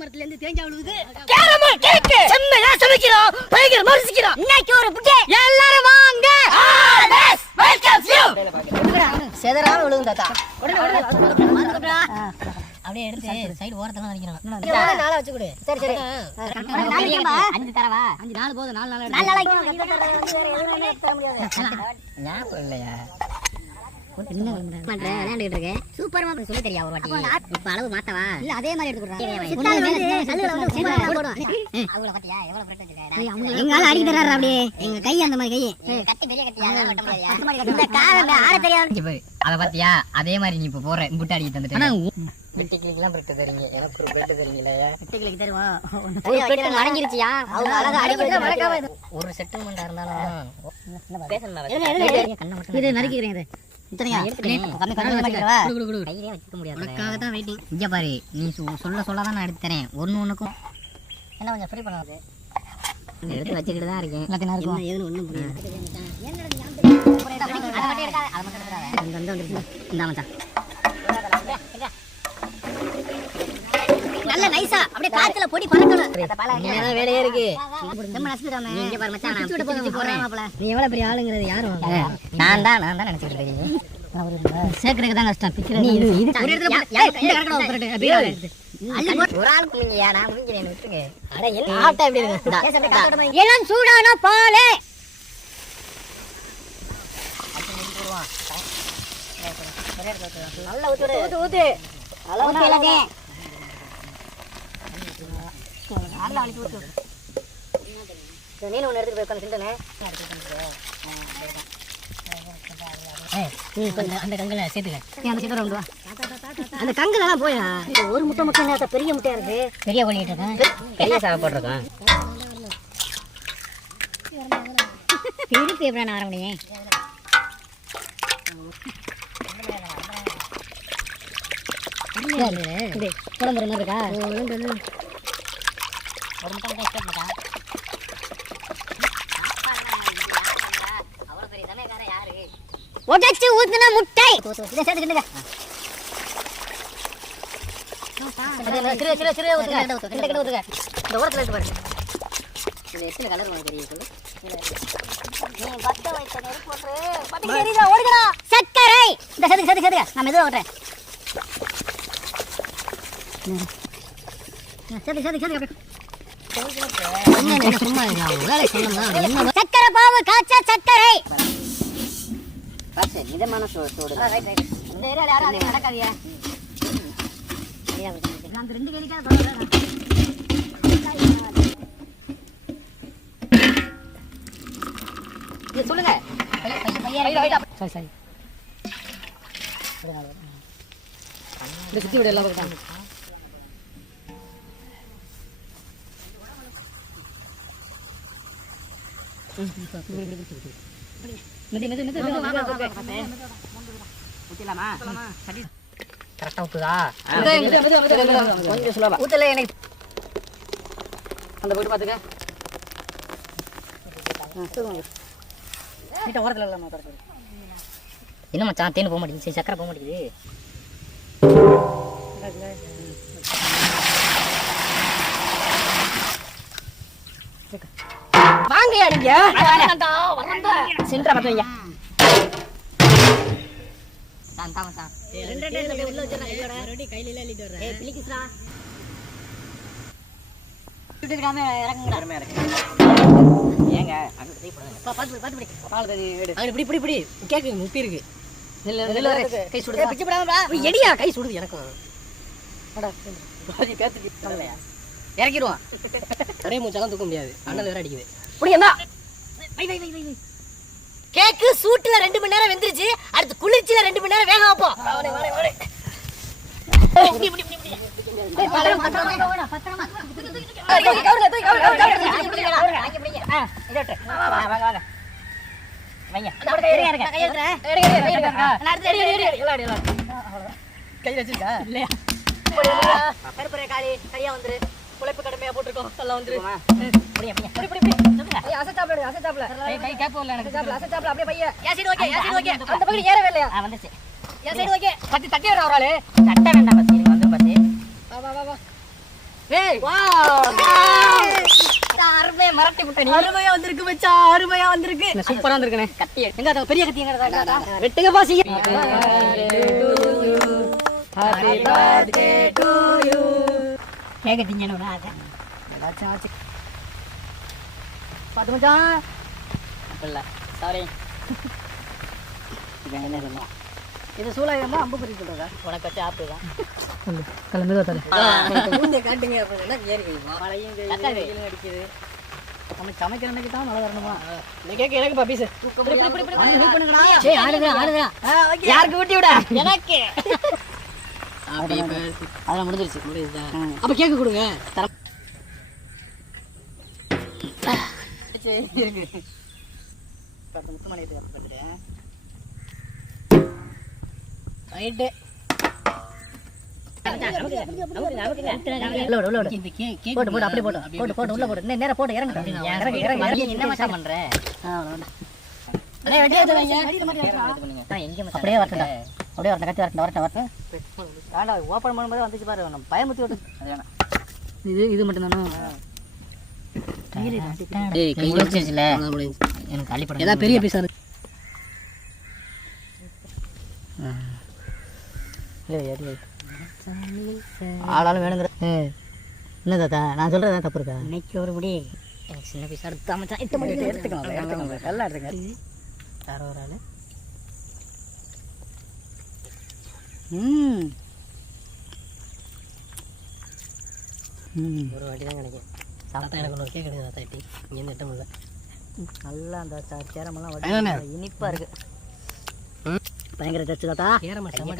மரத்துல இருந்து தேஞ்சா விழுகுது. செம்மையா சமைக்கிறோம், பயங்கர மரிசிக்கிறோம். இன்னைக்கு ஒரு புட்டே எல்லாரும் வாங்க. செதறாம விழுகும் தாத்தா. அப்படியே எடுத்து சைடு ஓரத்துல வைக்கிறோம். நாளா வச்சு கொடு. சரி சரி. 5 தரவா? 5 நாள் போதும். 4 நாள். 4 நாளைக்கு தர முடியாது. ஞாபகம் இல்லையா? என்ன பண்ற? விளையாண்டுட்டு இருக்கேன். சூப்பரமா சொல்லி தெரியா ஒரு வாட்டி. இப்ப அளவு மாத்தவா? இல்ல அதே மாதிரி எடுத்து குடுறா. கல்லுல வந்து சூப்பரா போடுவா. அவள பாத்தியா எவ்வளவு பிரட் வச்சிருக்கா? எங்கால அடிக்க தராரா அப்படியே. எங்க கை அந்த மாதிரி கை. கட்டி பெரிய கட்டி அதனால வெட்ட முடியல. இந்த காரங்க ஆட தெரியாது. பாரு. அத பாத்தியா? அதே மாதிரி நீ இப்ப போற புட்ட அடிக்க தந்துட்ட. ஆனா வெட்டிக்களுக்குலாம் பிரட் தெரியுங்க. எனக்கு ஒரு பிரட் தெரியுங்களா? வெட்டிக்களுக்கு தெரியுமா? ஒரு பிரட் மடங்கிருச்சியா? அவங்க அழகா அடிக்க மறக்காம ஒரு செட்டில்மென்ட் இருந்தாலும் பேசணும். இது நறுக்கிக்கிறேன் இது. இத்தனையா கம்மி கையிலே வச்சுக்க முடியாது. உனக்காக தான் வெயிட்டிங். இங்க பாரு, நீ சொல்ல தான் நான் எடுத்து தரேன். ஒண்ணுக்கும் என்ன கொஞ்சம் ஃப்ரீ பண்ணாது. எடுத்து வச்சுக்கிட்டு தான் இருக்கேன். எல்லாத்தையும் இருக்கும். ஏதுன்னு ஒண்ணும் புரியாது. இந்த மச்சான் நல்ல நைஸா அப்படியே காத்துல பொடி பறக்கணும். என்ன வேலையே இருக்கு. நம்ம நசிட்டாமே. இங்க பாரு மச்சான், நான் பிடிச்சு போறேன் மாப்ள. நீ எவ்வளவு பெரிய ஆளுங்கிறது யாரும் நான் தான் நினைச்சிட்டு இருக்கேன். சேக்கறதுக்கு தான் கஷ்டம். பிக்கிற நீ இது ஒரு இடத்துல இந்த கரெக்டா போறேன். அப்படியே ஒரு ஆள் குளிங்கயா, நான் குளிங்கறேன் விட்டுங்க. அட என்ன ஆட்டா இப்படி இருக்கு. எல்லாம் சூடான பாலே. நல்ல ஊத்து. ஹலோ ஊத்துலதே. நல்லா அழிச்சு ஊத்து. நீல ஒன்னு எடுத்து போய் உட்கார்ந்து சிண்டனே. அந்த கங்கல சேர்த்துக்க. அந்த சிண்டை ரவுண்ட் வா. அந்த கங்கல எல்லாம் போயா. ஒரு முட்டை மட்டும் என்ன பெரிய முட்டையா இருக்கு. பெரிய கோழிட்ட இருக்கேன். பெரிய சாவ போட்டுறேன். திருப்பி எப்படி நான் ஆரம்பிச்சேன். இது குழம்புற மாதிரி இருக்கா? ஒரு முட்டை மட்டும் எக்ஸ்ட்ரா போட்டா. அவ்வளவு பெரிய சமையல்கார யாரு? உடைச்சு ஊத்துன முட்டை. இத சேர்த்துக்கிடுங்க. சிறு ஊத்துங்க. இந்த ஊத்துங்க. இந்த ஓரத்துல இருக்கு பாரு. இது எத்தனை கலர் உங்களுக்கு தெரியும் சொல்லு. நீ பத்த வைத்த நெருப்பு போட்டு பத்தி எரிதா ஓடுடா. சக்கரை. இந்த சேர்த்துக்க. நான் மெதுவா ஓட்றேன். சேர்த்துக்க. சும்மா சக்கரை பாவு காய்ச்சா சக்கரை மிதமான சூடு. இந்த ஏரியால யாரும் நடக்காதியா? அந்த 2 கேலிக்கா சொல்லுங்க. சரி இந்த சுத்தி விட எல்லாம் போட்டாங்க. கரெக்டா ஊத்துதா? கொஞ்சம் சுலபா ஊத்தல. எனக்கு அந்த போயிட்டு பாத்துக்க. ஓரத்துல என்ன மச்சான் தேன் போக மாட்டேங்குது. சக்கரை போக மாட்டேங்குது. வாங்கயா நீங்க சென்டரா பத்துவீங்க. முப்பி இருக்கு. கை சுடுது எனக்கும். இறக்கிடுவான். ஒரே மூச்சாலாம் தூக்க முடியாது. அண்ணன் வேற அடிக்குது. கேக்கு சூட்டுல 2 மணி நேரம் வெந்துருச்சு. அடுத்து குளிர்ச்சியில 2 மணி நேரம் வேக வைப்போம். கையில வச்சிருக்கா இல்லையா? காளி சரியா வந்துரு. உழைப்பு கடுமையா போட்டுருக்கோம் எல்லாம் வந்துருமா அப்படியே அப்படியே அசச்சாப்ல கை கேப் இல்ல எனக்கு அசச்சாப்ல அப்படியே பைய யா சைடு ஓகே அந்த பக்கம் ஏறவே இல்லையா வந்துச்சு யா சைடு ஓகே தட்டி வர ஒராளே தட்ட வேண்டாம் பஸ் நீங்க வந்து பஸ் வா ஏய் வாவ் அருமையா மரட்டி விட்ட நீ அருமையா வந்திருக்கு மச்சான் அருமையா வந்திருக்கு சூப்பரா வந்திருக்கனே கட்டி எங்க அந்த பெரிய கத்தி எங்கடா வெட்டுங்க பாசி happy birthday to you cake கட்டிங்கனோடா அதான் ஆச்சு பாத்து மச்சான் இல்ல சாரி இது என்ன இல்ல இது சூலாயமா அம்பு குறி சொல்றதா உனக்கு வச்ச ஆப்பு தான் கலந்து தரேன் மூஞ்ச காட்டுங்க அப்படினா ஏறி கைமா மழையும் வெயிலும் அடிக்குது நம்ம சமைக்கிற அன்னைக்கு தான் மழை வரணுமா நீ கேக்க எனக்கு பப்பீஸ் இப்படி நீ பண்ணுங்கடா ஏய் ஆடுடா யாருக்கு ஊட்டி விட எனக்கு அதெல்லாம் முடிஞ்சிருச்சு அப்ப கேக்க கொடுங்க சரி இருக்கு பத்து முத்து மணி எடுத்து ரைட்டு போட்டு அப்படியே போட்டு உள்ள போட்டு நேரா போட்டு இறங்கு என்ன மச்சான் பண்ற அப்படியே வரட்டா அப்படியே வரட்டும் கத்தி வரட்டும் ஆடா ஓப்பன் பண்ணும்போது வந்துச்சு பாரு நம்ம பயமுத்தி விட்டு இது மட்டும் தானே எனக்கு அள்ளிப்படம் ஏதாவது பெரிய பீஸா இருக்கு ஆளாலும் வேணுங்கிற என்ன தாத்தா நான் சொல்றதா தப்பு இருக்கா இன்னைக்கு ஒரு முடி எனக்கு சின்ன பீஸ் எடுத்து அமைச்சா இட்டு மணி எடுத்துக்கோங்க நல்லா எடுத்துங்க யாரோ ஒரு ஆள் ஒரு வாட்டி தான் கிடைக்கும் சாப்பிட்டா எனக்கு ஒன்று கேட்க கிடையாது தாத்தா இட்டி இங்கேருந்து எட்ட முடியல நல்லா அந்த சேரமெல்லாம் இனிப்பாக இருக்கு பயங்கர டச்சு தாத்தா மச்சான்